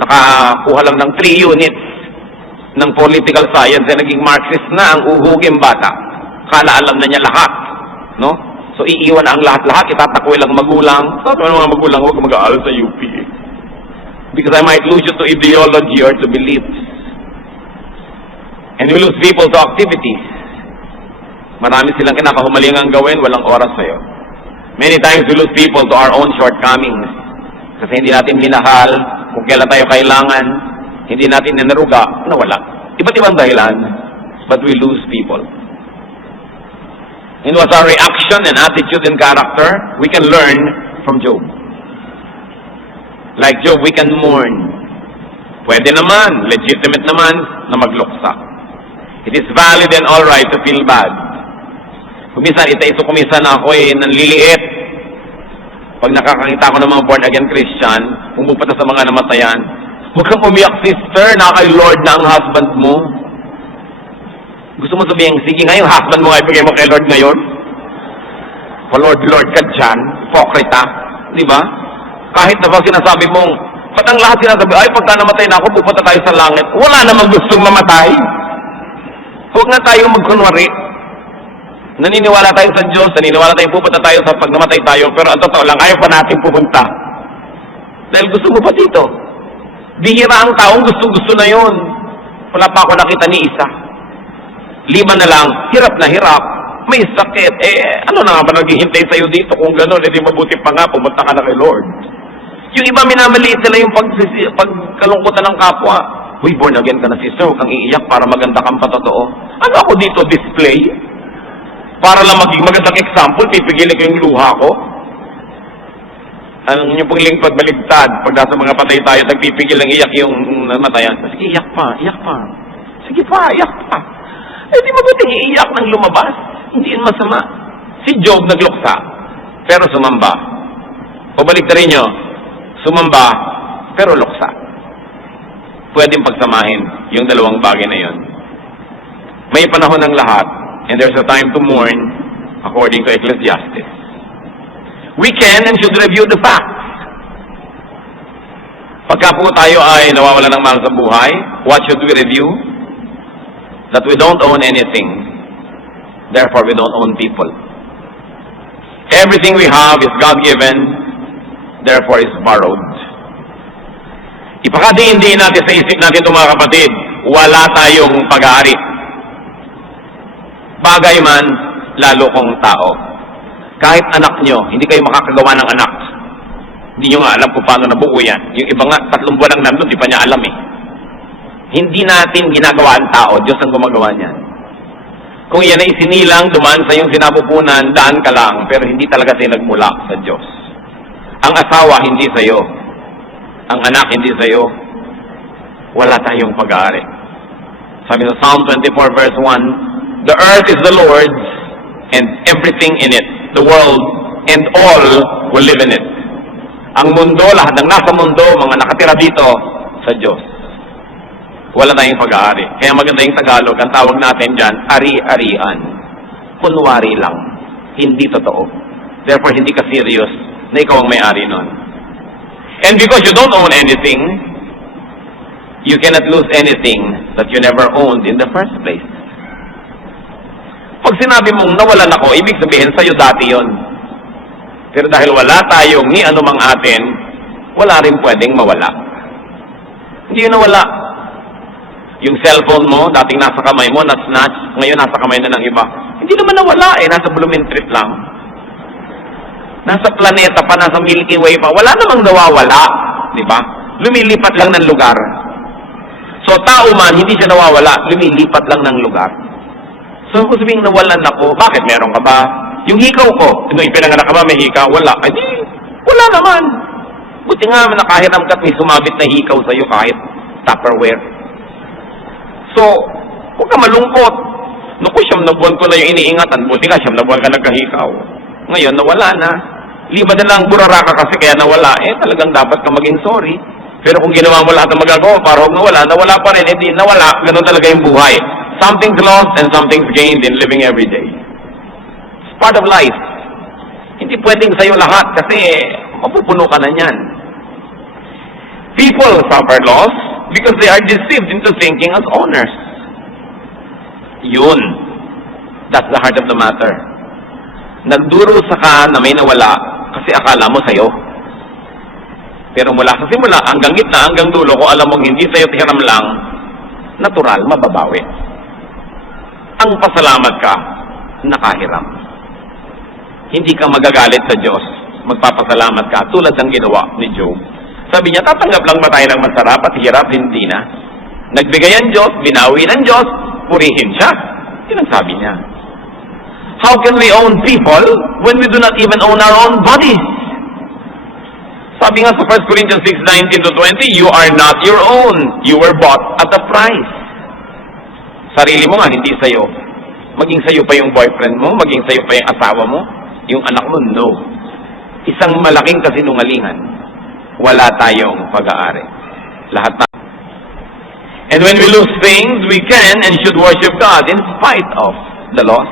Nakakuha lang ng 3 units ng political science na naging Marxist na ang uhuging bata. Kala alam na niya lahat. No? So iiwan ang lahat-lahat, itatakwil ang magulang. Sabi ng mga magulang, huwag mag-aaral sa UP. Because I might lose you to ideology or to beliefs. And we lose people to activities. Marami silang kinakahumalingang gawin, walang oras sa'yo. Many times we lose people to our own shortcomings. Kasi hindi natin minahal, kung kailan tayo kailangan, hindi natin nanaruga, nawala. Iba't ibang dahilan, but we lose people. And what's our reaction and attitude and character? We can learn from Job. Like Job, we can mourn. Pwede naman, legitimate naman, na magluksa. It is valid and alright to feel bad. Kuminsan, kuminsan ako nanliliit. Pag nakakakita ko ng mga born-again Christian, pumupunta sa mga namatayan, huwag kang umiyak, sister, na kay Lord na ang husband mo. Gusto mo sabihin, sige nga yung husband mo, ibigay mo kay Lord ngayon? Lord ka dyan, hipokrita. Di ba? Kahit na ba sinasabi mong, ba't ang lahat sinasabi, ay pagka namatay na ako, pupunta tayo sa langit. Wala namang gustong mamatay. Huwag na tayo magkunwari. Naniniwala tayo sa Diyos, naniniwala tayo pupunta tayo sa pag namatay tayo, pero ang totoo lang, ayaw pa natin pupunta. Dahil gusto mo pa dito. Bihira ang taong gusto na yun. Wala pa ako nakita ni isa. 5 na lang, hirap na hirap. May sakit. Ano na nga ba naghihintay sa'yo dito? Kung gano'n, hindi mabuti pa nga, pumunta ka na kay Lord. Yung iba minamaliit nila yung pagkalungkutan ng kapwa. Uy, born again ka na, sister, huwag kang iiyak para maganda kang patotoo. Ano ako dito, display? Para lang maging magandang example, pipigilin ko yung luha ko. Ang yung pagling pagbaligtad, pag nasa mga patay tayo, nagpipigil ng iyak yung namatayan. Sige, iyak pa, iyak pa. Sige pa, iyak pa. Di mabuting iiyak nang lumabas. Hindi yun masama. Si Job nagluksa, pero sumamba. Pabalik na rin nyo, sumamba, pero luksa. Pwedeng pagsamahin yung dalawang bagay na yun. May panahon ng lahat, and there's a time to mourn, according to Ecclesiastes. We can and should review the facts. Pagka po tayo ay nawawala ng mahal sa buhay, what should we review? That we don't own anything. Therefore, we don't own people. Everything we have is God-given, therefore is borrowed. Ipakadiin-diin natin sa isip natin ito, mga kapatid, wala tayong pag-aari. Bagay man, lalo kong tao. Kahit anak nyo, hindi kayo makakagawa ng anak. Hindi nyo nga alam kung paano nabuo yan. Yung iba nga, 3 buwan lang nandun, di pa niya alam eh. Hindi natin ginagawa ang tao, Diyos ang gumagawa niyan. Kung yan ay sinilang, dumaan sa iyong sinapupunan, daan ka lang, pero hindi talaga sa'yo nagmula sa Diyos. Ang asawa, hindi sa'yo. Ang anak, hindi sa'yo. Wala tayong pag-aari. Sabi sa Psalm 24 verse 1, the earth is the Lord's, and everything in it, the world, and all will live in it. Ang mundo, lahat ng nasa mundo, mga nakatira dito, sa Diyos. Wala tayong pag-aari. Kaya maganda yung Tagalog, ang tawag natin dyan, ari-arian. Kunwari lang. Hindi totoo. Therefore, hindi ka serious na ikaw ang may-ari nun. And because you don't own anything, you cannot lose anything that you never owned in the first place. Pag sinabi mong nawalan ako, ibig sabihin sa'yo dati yon. Pero dahil wala tayong ni anumang atin, wala rin pwedeng mawala. Hindi yun nawala. Yung cellphone mo, dating nasa kamay mo, na-snatch, ngayon nasa kamay na ng iba. Hindi naman nawala nasa Blumentritt lang. Nasa planeta pa, nasa Milky Way pa, wala namang nawawala. Di ba? Lumilipat lang ng lugar. So, tao man, hindi siya nawawala, lumilipat lang ng lugar. So, kung sabihin nawalan ako, bakit meron ka ba? Yung hikaw ko, nung ipinanganak ka ba, may hikaw? Wala. Ay, di, wala naman. Buti nga, nakahiram ka at may sumabit na hikaw sa'yo kahit Tupperware. So, huwag ka malungkot. Naku, 9 na buwan ko na yung iniingatan. Buti ka, 9 na buwan ka nagkahikaw. Ngayon, nawala na. 5 na lang burara ka kasi kaya nawala. Talagang dapat ka maging sorry. Pero kung ginawa mo lahat ng magagawa para huwag nawala pa rin. Hindi, nawala. Ganun talaga yung buhay. Something's lost and something's gained in living every day. It's part of life. Hindi pwedeng sa'yo lahat kasi mapupuno ka na niyan. People suffer loss because they are deceived into thinking as owners. Yun. That's the heart of the matter. Nagdurusa ka na may nawala kasi akala mo sa'yo. Pero mula sa simula, hanggang gitna, hanggang dulo, kung alam mong hindi sa'yo tihiram lang, natural, mababawi. Ang pasalamat ka, nakahiram. hindi ka magagalit sa Diyos. Magpapasalamat ka tulad ng ginawa ni Job. Sabi niya, tatanggap lang ba tayo ng masarap at hirap? Hindi na. Nagbigay ang Diyos, binawi ng Diyos, purihin siya. Yun ang sabi niya. How can we own people when we do not even own our own bodies? Sabi nga sa 1 Corinthians 6:19-20, you are not your own. You were bought at a price. Sarili mo nga, hindi sa'yo. Maging sa'yo pa yung boyfriend mo, maging sa'yo pa yung asawa mo, yung anak mo, no. Isang malaking kasinungalingan. Wala tayong pag-aari. Lahat tayo. And when we lose things, we can and should worship God in spite of the loss.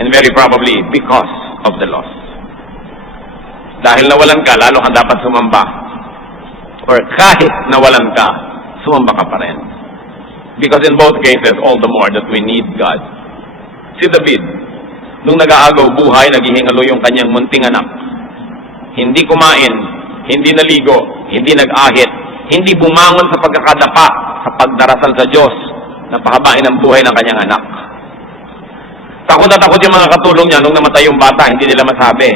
And very probably because of the loss. Dahil nawalan ka, lalo kang dapat sumamba. Or kahit nawalan ka, sumamba ka pa rin. Because in both cases, all the more that we need God. Si David, nung nag-aagaw buhay, naghihingalo yung kanyang munting anak. Hindi kumain, hindi naligo, hindi nag-ahit, hindi bumangon sa pagkakadapa, sa pagdarasal sa Diyos, na pahabain ang buhay ng kanyang anak. Takot na takot yung mga katulong niya nung namatay yung bata, hindi nila masabi.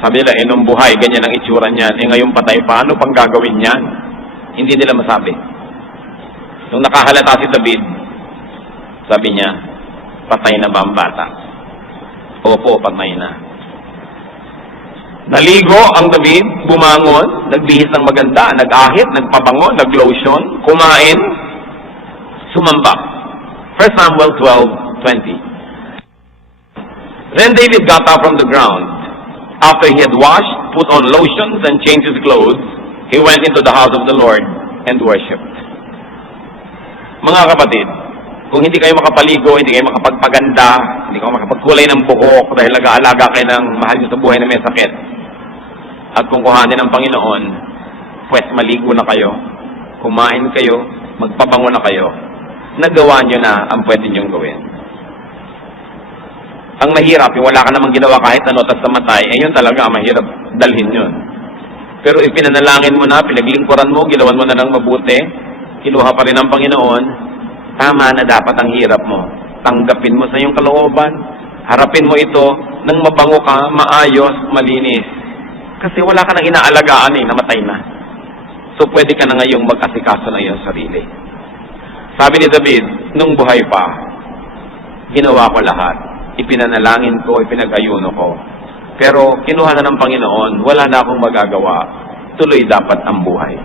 Sabi nila, nung buhay, ganyan ang itsura niyan. Ngayon patay, paano pang gagawin niyan? Hindi nila masabi. Nung nakahalata si David, sabi niya, patay na ba ang bata? Opo, patay na. Naligo ang David, bumangon, nagbihis ng maganda, nag-ahit, nagpabango, nag-lotion, kumain, sumamba. 1 Samuel 12:20. Then David got up from the ground. After he had washed, put on lotions, and changed his clothes, he went into the house of the Lord and worshipped. Mga kapatid, kung hindi kayo makapaligo, hindi kayo makapagpaganda, hindi kayo makapagkulay ng buhok dahil nag-aalaga kayo ng mahal nyo sa buhay na may sakit, at kung kuhanin ng Panginoon, pues maligo na kayo, kumain kayo, magpabango na kayo, nagawa nyo na ang pwede nyong gawin. Ang mahirap, yung wala ka namang ginawa kahit ano, tas namatay, yun talaga, mahirap dalhin yun. Pero ipinanalangin mo na, pinaglingkuran mo, ginawan mo na ng mabuti, kinuha pa rin ng Panginoon, tama na dapat ang hirap mo. Tanggapin mo sa iyong kalooban, harapin mo ito, nang mabango ka, maayos, malinis. Kasi wala ka nang inaalagaan namatay na. So pwede ka na ngayong mag-asikaso ng iyong sarili. Sabi ni David, nung buhay pa, ginawa ko lahat. Ipinanalangin ko, ipinag-ayuno ko. Pero kinuha na ng Panginoon, wala na akong magagawa. Tuloy dapat ang buhay.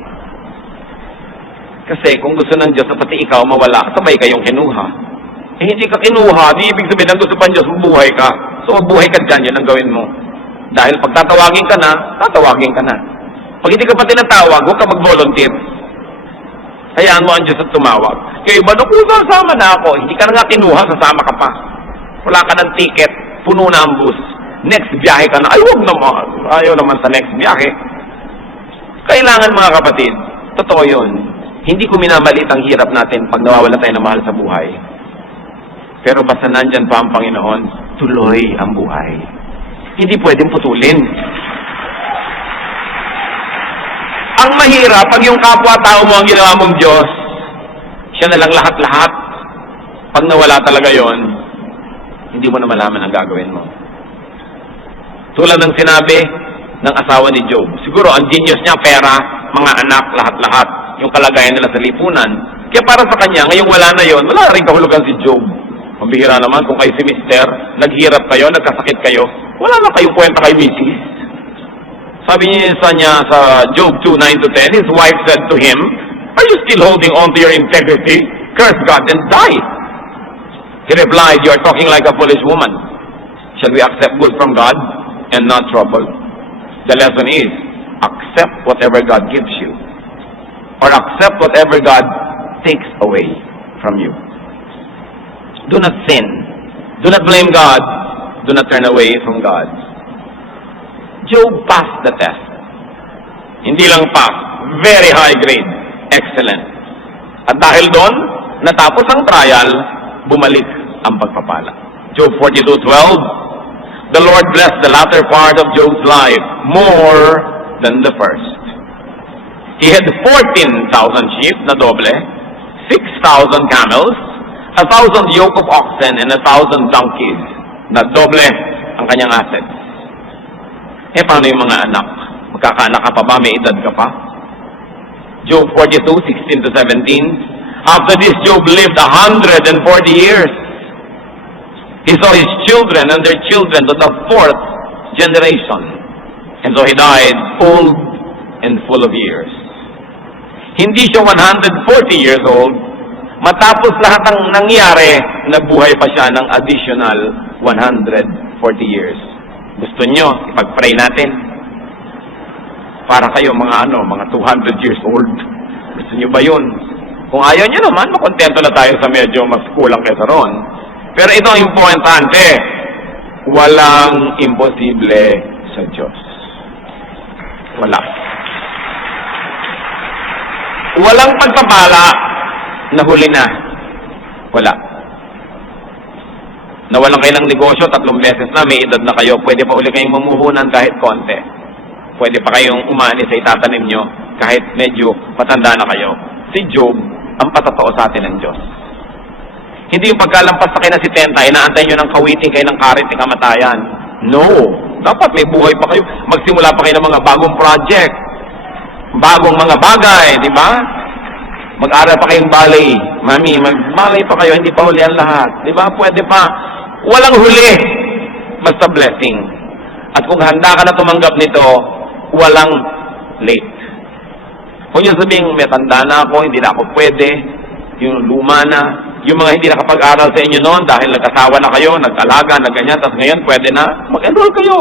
Kasi kung gusto ng Diyos na pati ikaw mawala, sabay kayong kinuha. Hindi ka kinuha, di ibig sabihin ng gusto pa Diyos, mabuhay ka. So mabuhay ka dyan, yun ang gawin mo. Dahil pag tatawagin ka na, tatawagin ka na. Pag hindi ka pa tinatawag, huwag ka mag-volunteer. Hayaan mo ang Diyos at tumawag. Kaya iba, kung sasama na ako, hindi ka na nga kinuha, sasama ka pa. Wala ka ng ticket, puno na ang bus. Next biyahe ka na, ay huwag naman. Ayaw naman sa next biyahe. Kailangan mga kapatid, totoo yun. Hindi ko minamalit ang hirap natin pag nawawala tayo ng mahal sa buhay. Pero basta nandyan pa ang Panginoon, tuloy ang buhay. Hindi pwedeng putulin. Ang mahirap, pag yung kapwa-tao mo ang ginawa mong Diyos, siya na lang lahat-lahat. Pag nawala talaga yon, hindi mo na malaman ang gagawin mo. Tulad ng sinabi ng asawa ni Job. Siguro ang genius niya, pera, mga anak, lahat-lahat. Yung kalagayan nila sa lipunan. Kaya para sa kanya, ngayong wala na yon, wala rin kahulugan si Job. Pambihira naman kung kayo si Mister, naghirap kayo, nagkasakit kayo, wala na kayong kwenta kay Mrs. Sabi niya sa Job 2:9-10, his wife said to him, "Are you still holding on to your integrity? Curse God and die." He replied, "You are talking like a foolish woman. Shall we accept good from God and not trouble?" The lesson is, accept whatever God gives you. Or accept whatever God takes away from you. Do not sin. Do not blame God. Do not turn away from God. Job passed the test. Hindi lang pass, very high grade. Excellent. At dahil doon, natapos ang trial, bumalik ang pagpapala. Job 42:12, the Lord blessed the latter part of Job's life more than the first. He had 14,000 sheep na doble, 6,000 camels, 1,000 yoke of oxen, and 1,000 donkeys na doble ang ang kanyang assets. Eh, paano yung mga anak? Magkakaanak ka pa ba? May edad ka pa? Job 42, 16 to 17. After this, Job lived 140 years. He saw his children and their children to the fourth generation. And so he died old and full of years. Hindi siya 140 years old. Matapos lahat ng nangyari, nagbuhay pa siya ng additional 140 years. Gusto nyo, ipag-pray natin. Para kayo mga mga 200 years old. Gusto nyo ba yun? Kung ayaw nyo naman, makontento na tayo sa medyo mas kulang kaysa ron. Pero ito ang importante. Walang imposible sa Diyos. Wala. Walang pagpapala na huli na. Wala. Nawalan kayo ng negosyo 3 beses na, may edad na kayo, pwede pa uli kayong mamuhunan kahit konti. Pwede pa kayong umani sa itatanim nyo kahit medyo matanda na kayo. Si Job, ang patotoo sa atin ng Diyos. Hindi yung pagkalampas sa kayo na si Tenta, inaantay nyo ng kawiting kayo ng karit ng kamatayan. No. Dapat may buhay pa kayo. Magsimula pa kayo ng mga bagong project. Bagong mga bagay, di ba? Mag-aral pa kayong ballet. Mami, mag-ballet pa kayo, hindi pa huli ang lahat. Di ba? Pwede pa. Walang huli. Basta blessing. At kung handa ka na tumanggap nito, walang late. Kung yung sabihin, may tanda na ako, hindi na ako pwede, yung luma na, yung mga hindi nakapag-aral sa inyo noon dahil nagkasawa na kayo, nag-alaga, nag-ganyan, tapos ngayon pwede na, mag-enroll kayo.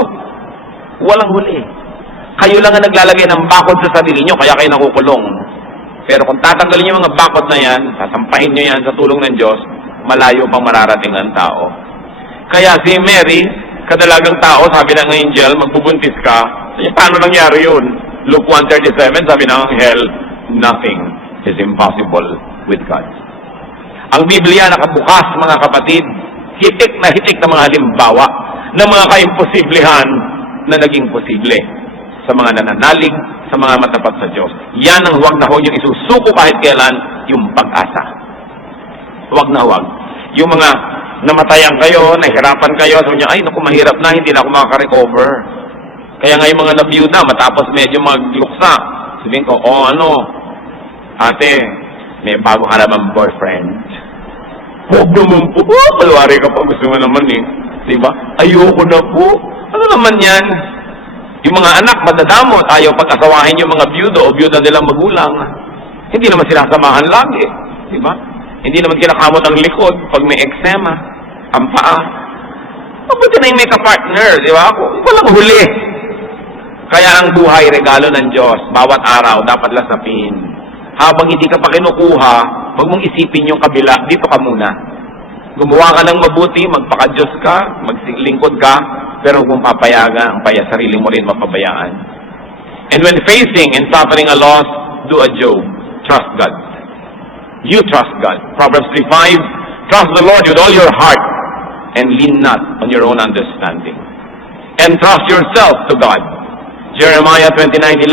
Walang huli. Kayo lang ang naglalagay ng bakod sa sarili nyo, kaya kayo nakukulong. Pero kung tatanggalin nyo mga bakod na yan, sasampahin nyo yan sa tulong ng Diyos, malayo pang mararating ang tao. Kaya si Mary, kadalagang tao, sabi ng angel, magbubuntis ka, paano nangyari yun? Luke 1:37, sabi ng anghel, nothing is impossible with God. Ang Biblia nakabukas, mga kapatid, hitik na mga halimbawa ng mga kaimposiblihan na naging posible sa mga nananalig, sa mga matapat sa Diyos. Yan ang huwag na huwag yung isusuko kahit kailan, yung pag-asa. Huwag na huwag. Yung mga namatayan kayo, nahirapan kayo, sabi niya, ay naku, mahirap na, hindi na ako makaka-recover. Kaya nga yung mga nabiyuda, matapos medyo magluksa, sabihin ko, ate, may bago ka naman boyfriend. Huwag naman po, palwari ka pa, gusto mo naman eh. Diba? Ayoko na po. Ano naman yan? Yung mga anak, madadamot, ayaw pag-asawahin yung mga byudo o byuda nilang magulang. Hindi naman sinasamahan lagi. Diba? Hindi naman kinakamot ang likod pag may eczema, ang paa. Mabuti na yung may ka-partner, di ba? Walang huli. Kaya ang buhay, regalo ng Diyos. Bawat araw, dapat lasapin. Habang hindi ka pa kinukuha, huwag mong isipin yung kabila, dito ka muna. Gumawa ka ng mabuti, magpaka-Diyos ka, maglingkod ka, pero huwag mong papayagan, ang sarili mo rin mapabayaan. And when facing and suffering a loss, do a Job. Trust God. You trust God. Proverbs 3:5, trust the Lord with all your heart and lean not on your own understanding. And trust yourself to God. Jeremiah 29:11,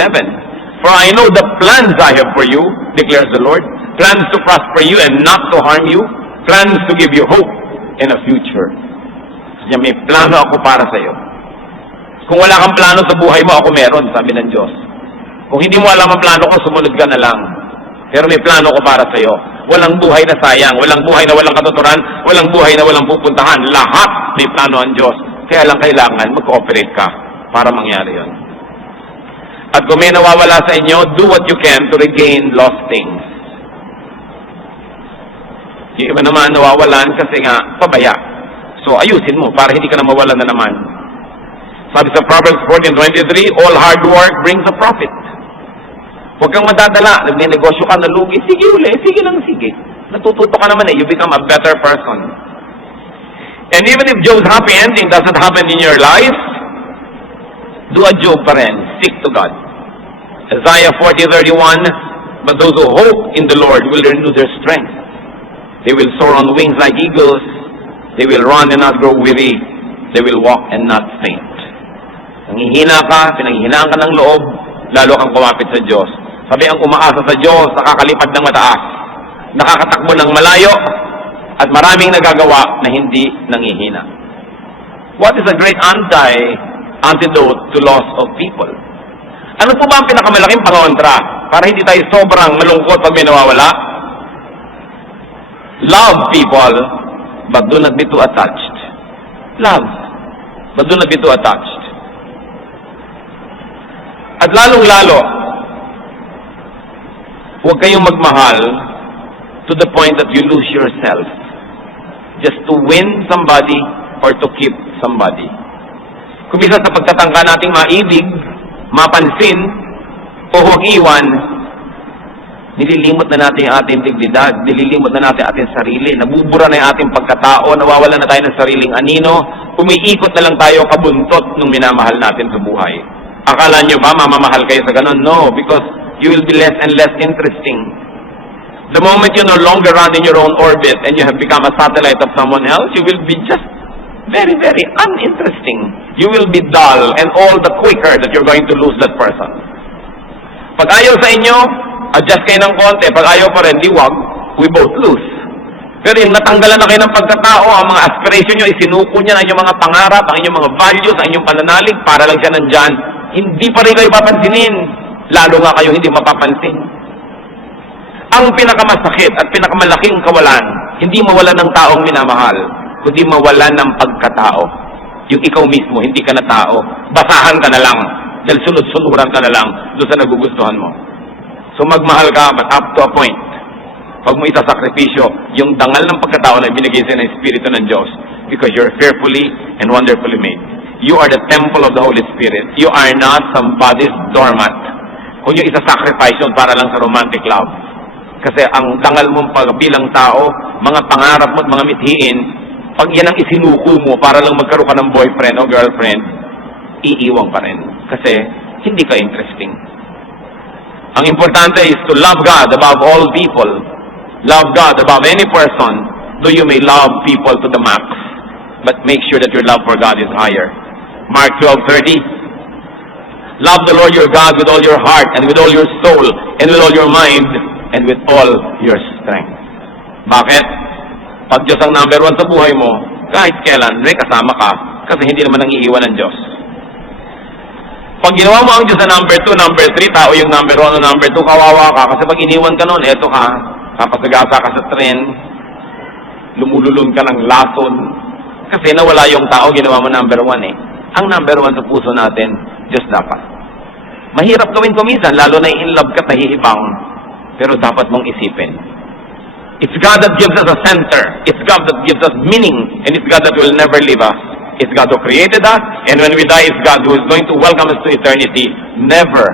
for I know the plans I have for you, declares the Lord, plans to prosper you and not to harm you, plans to give you hope and a future. Kaya may plano ako para sa iyo. Kung wala kang plano sa buhay mo, ako meron, sabi ng Diyos. Kung hindi mo alam ang plano ko, sumunod ka na lang. Pero may plano ko para sa iyo. Walang buhay na sayang, walang buhay na walang katuturan, walang buhay na walang pupuntahan. Lahat may plano ang Diyos. Kaya lang kailangan mag-cooperate ka para mangyari yon. At kung may nawawala sa inyo, do what you can to regain lost things. Yung iba naman nawawalan kasi nga pabaya. So ayusin mo para hindi ka na mawalan na naman. Sabi sa Proverbs 14:23, all hard work brings a profit. Huwag kang madadala. Nagnenegosyo ka, nalugi. Sige uli. Sige lang, sige. Natututo ka naman eh. You become a better person. And even if Job's happy ending doesn't happen in your life, do a Job pa rin. Stick to God. Isaiah 40:31, but those who hope in the Lord will renew their strength. They will soar on wings like eagles. They will run and not grow weary. They will walk and not faint. Nanghihina ka, pinanghihinaan ka ng loob, lalo kang kumapit sa Diyos. Sabi ang umaasa sa Diyos, nakakalipad ng mataas, nakakatakbo ng malayo, at maraming nagagawa na hindi nanghihina. What is a great antidote to loss of people? Ano po ba ang pinakamalaking pangontra para hindi tayo sobrang malungkot pag may nawawala? Love people, but do not be too attached. Love, but do not be too attached. At lalong-lalo, huwag kayong magmahal to the point that you lose yourself just to win somebody or to keep somebody. Kung minsan sa pagtatangka nating maibig, mapansin, o huwag iwan, nililimot na natin ang ating dignidad, nililimot na natin ang ating sarili, nabubura na yung ating pagkatao, nawawala na tayo ng sariling anino, umiikot na lang tayo kabuntot nung minamahal natin sa buhay. Akala nyo ba mamamahal kayo sa ganun? No, because you will be less and less interesting. The moment you no longer run in your own orbit and you have become a satellite of someone else, you will be just very, very uninteresting. You will be dull and all the quicker that you're going to lose that person. Pag ayaw sa inyo, adjust kayo ng konti. Pag ayaw pa rin, di wag, we both lose. Pero yung natanggalan na kayo ng pagkatao, ang mga aspiration nyo, isinuko niya ang inyong mga pangarap, ang inyong mga values, ang inyong pananalig, para lang siya nandyan, hindi pa rin kayo papansinin. Lalo nga kayo hindi mapapansin. Ang pinakamasakit at pinakamalaking kawalan, hindi mawalan ng taong minamahal, kundi mawalan ng pagkatao. Yung ikaw mismo, hindi ka na tao. Basahan ka na lang. Dahil sunod-sunuran ka na lang doon sa nagugustuhan mo. So magmahal ka, but up to a point. Pag mo isasakripisyo, yung dangal ng pagkatao na binigay sa'yo ng Espiritu ng Diyos, because you're fearfully and wonderfully made. You are the temple of the Holy Spirit. You are not somebody's doormat. Kung yung isasacrifice yun para lang sa romantic love. Kasi ang dangal mong bilang tao, mga pangarap mo at mga mithiin, pag yan ang isinuko mo para lang magkaroon ka ng boyfriend o girlfriend, iiwang pa rin. Kasi hindi ka interesting. Ang importante is to love God above all people. Love God above any person, though you may love people to the max. But make sure that your love for God is higher. Mark 12:30. Love the Lord your God with all your heart and with all your soul and with all your mind and with all your strength. Bakit? Pag Diyos ang number one sa buhay mo, kahit kailan, may kasama ka kasi hindi naman ang iiwan ng Diyos. Pag ginawa mo ang Diyos na number 2, number 3, tao yung number 1 o number 2, kawawa ka. Kasi pag iniwan ka nun, eto ka, kapasagasa ka sa tren, lumululun ka ng lason. Kasi nawala yung tao, ginawa mo number 1 eh. Ang number 1 sa puso natin, Diyos dapat. Mahirap gawin ko minsan, lalo na in love ka, tahihibang. Pero dapat mong isipin. It's God that gives us a center. It's God that gives us meaning. And it's God that will never leave us. It's God who created us. And when we die, it's God who is going to welcome us to eternity. Never,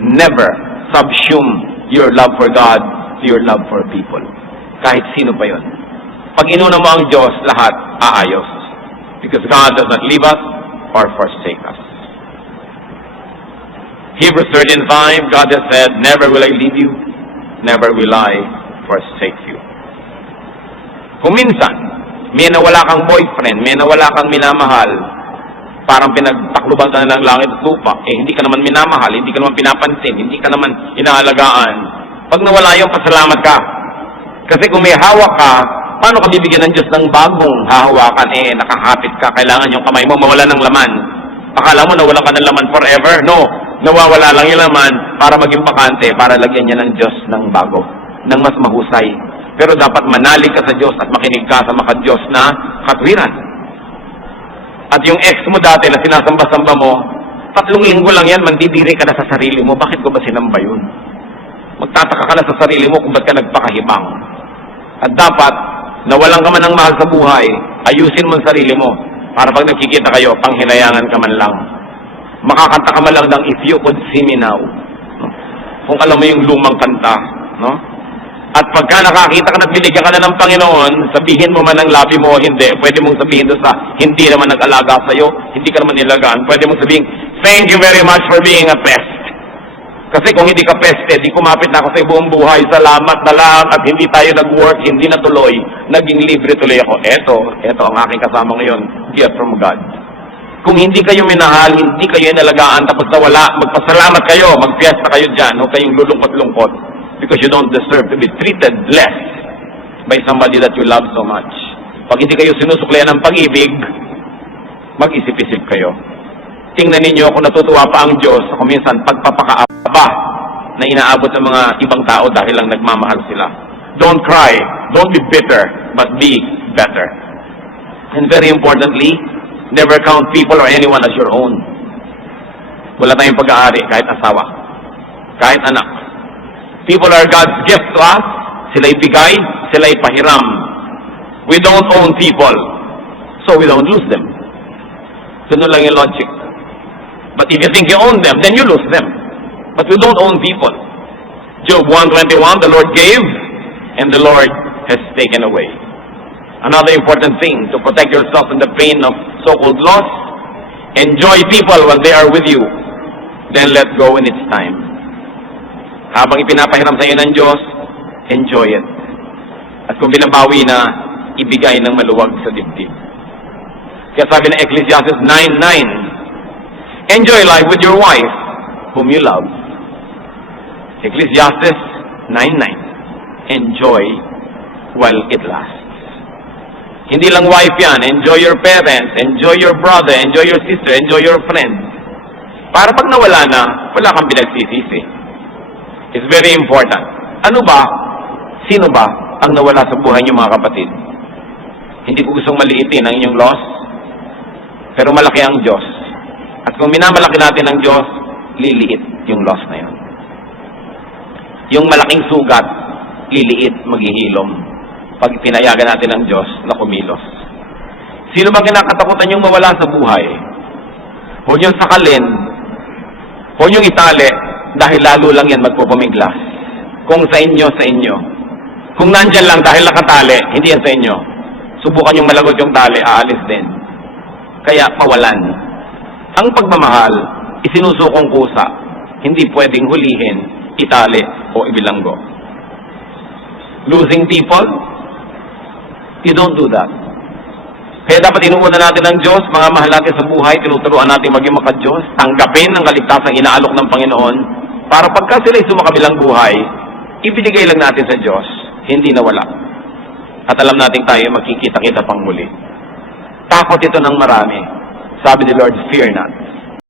never subsume your love for God to your love for people. Kahit sino pa yun. Pag inuna mo ang Diyos, lahat aayos. Because God does not leave us or forsake us. Hebrews 13:5, God has said, never will I leave you, never will I forsake you. Kung minsan, may nawala kang boyfriend, may nawala kang minamahal, parang pinagtakluban ka na ng langit at lupa, hindi ka naman minamahal, hindi ka naman pinapansin, hindi ka naman inaalagaan. Pag nawala yung pasalamat ka. Kasi kung may hawak ka, paano ka bibigyan ng Diyos ng bagong hahawakan? Nakahapit ka, kailangan yung kamay mo mawala ng laman. Akala mo nawala ka ng laman forever? No, nawawala lang yung laman para maging bakante, para lagyan niya ng Diyos ng bago, ng mas mahusay. Pero dapat manalig ka sa Diyos at makinig ka sa maka-Diyos na katwiran. At yung ex mo dati na sinasamba-samba mo, 3 linggo lang yan, mandidiri ka na sa sarili mo. Bakit ko ba sinamba yun? Magtataka ka na sa sarili mo kung ba't ka nagpakahibang. At dapat, nawalan ka man ng mahal sa buhay, ayusin mo ang sarili mo. Para pag nagkikita kayo, panghinayangan ka man lang. Makakanta ka man lang ng If You Could See Me Now. Kung alam mo yung lumang kanta, no? At pagka nakakita ka na binigyan ka na ng Panginoon, sabihin mo man ang labi mo o hindi, pwede mong sabihin doon sa hindi naman nag-alaga sa'yo, hindi ka naman nilagaan, pwede mong sabihin, thank you very much for being a pest. Kasi kung hindi ka peste, di kumapit na ako sa buong buhay, salamat na lang at hindi tayo nag-work, hindi natuloy, naging libre tuloy ako. Eto ang aking kasama ngayon, gift from God. Kung hindi kayo minahal, hindi kayo inalagaan, tapos nawala, magpasalamat kayo, magpiesta kayo dyan, huwag kayong lulungkot-lungkot. Because you don't deserve to be treated less by somebody that you love so much. Pag hindi kayo sinusuklian ng pag-ibig, mag-isip-isip kayo. Tingnan ninyo kung natutuwa pa ang Diyos kung minsan pagpapakaaba na inaabot ng mga ibang tao dahil lang nagmamahal sila. Don't cry, don't be bitter, but be better. And very importantly, never count people or anyone as your own. Wala tayong pag-aari kahit asawa, kahit anak. People are God's gift to us. Sila'y bigay, sila'y pahiram. We don't own people, so we don't lose them. Ganun lang yung logic. But if you think you own them, then you lose them. But we don't own people. Job 1:21, the Lord gave, and the Lord has taken away. Another important thing to protect yourself from the pain of so-called loss, enjoy people when they are with you, then let go when it's time. Habang ipinapahiram sa iyo ng Diyos, enjoy it. At kung binabawi na, ibigay ng maluwag sa dibdib. Kaya sabi ng Ecclesiastes 9:9, enjoy life with your wife, whom you love. Ecclesiastes 9:9, enjoy while it lasts. Hindi lang wife yan, enjoy your parents, enjoy your brother, enjoy your sister, enjoy your friends. Para pag nawala na, wala kang pinagsisisi. It's very important. Ano ba? Sino ba ang nawala sa buhay niyo, mga kapatid? Hindi ko gustong maliitin ang inyong loss, pero malaki ang Diyos. At kung minamalaki natin ang Diyos, liliit yung loss na yun. Yung malaking sugat, liliit, maghihilom. Pag pinayagan natin ang Diyos na kumilos. Sino ba kinakatakutan yung mawala sa buhay? Huwag niyong sakalin, huwag niyong itali, dahil lalo lang yan magpupumiglas. Kung sa inyo, sa inyo. Kung nandyan lang dahil nakatali, hindi yan sa inyo. Subukan yung malagot yung tali, aalis din. Kaya pawalan. Ang pagmamahal, isinusukong kusa. Hindi pwedeng hulihin, itali, o ibilanggo. Losing people, you don't do that. Kaya dapat inuuna natin ang Diyos, mga mahal natin sa buhay, tinuturuan natin maging maka-Diyos, tanggapin ang kaligtasang inaalok ng Panginoon, para pagka sila'y sumakabilang buhay, ibinigay lang natin sa Diyos, hindi nawala. At alam natin tayo magkikita-kita pang muli. Takot ito ng marami. Sabi ni Lord, fear not.